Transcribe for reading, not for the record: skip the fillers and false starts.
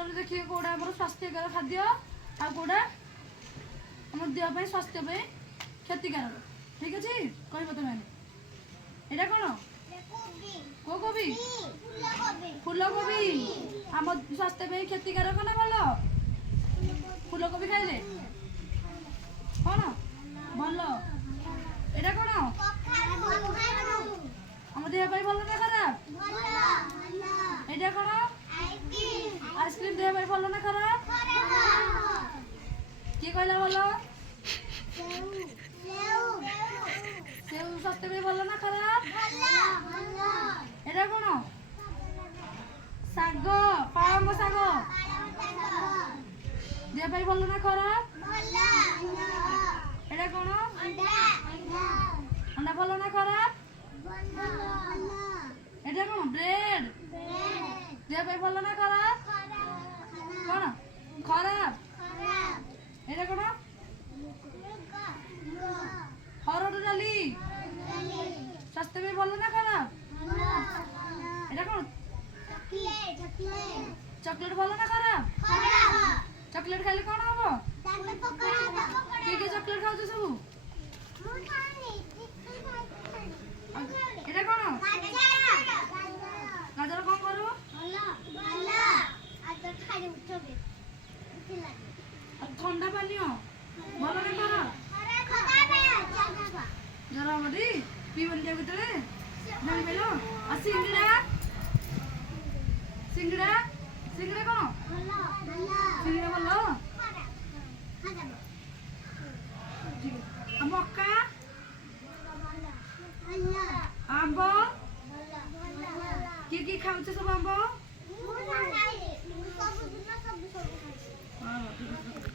ଭିतर देखिए कोड़ा हमर स्वास्थ्यकर खाद्य आ कोड़ा हमर देह पे स्वास्थ्य पे क्षतिकारक ठीक अछि कहबो त माने एटा कोन को कोबी फूलकोबी हम स्वास्थ्य पे क्षतिकारक ना भलो फूलकोबी खाइले कोन भलो एटा कोन हम देह पे भलो ना खराब भलो एटा कोन आइसक्रीम देह पे भलो ना खराब की कहला भलो सेव स्वास्थ्य पे भलो ना खराब एटा कोन साग पालंग साग देह पे भलो ना खराब एटा कोन अंडा भलो ना खराब एटा कोन ब्रेड देह पे भलो ना खराब कोन खराब एटा कोन हरड़ डाली स्वास्थ्य पे भलो ना खराब एटा कोन चॉकलेट भलो ना खराब चॉकलेट खाइले कोन हबो के चॉकलेट खाउ सब एटा कोन गाजर कोन करू ठंडा पानी भलो ना खराब जरा मदी पीवन के भीतर जान पेलो आ सिंगड़ा सिंगड़ा सिंगड़ा कोन सिंगड़ा भलो आ मक्का आंबो की खाउ सब आंबो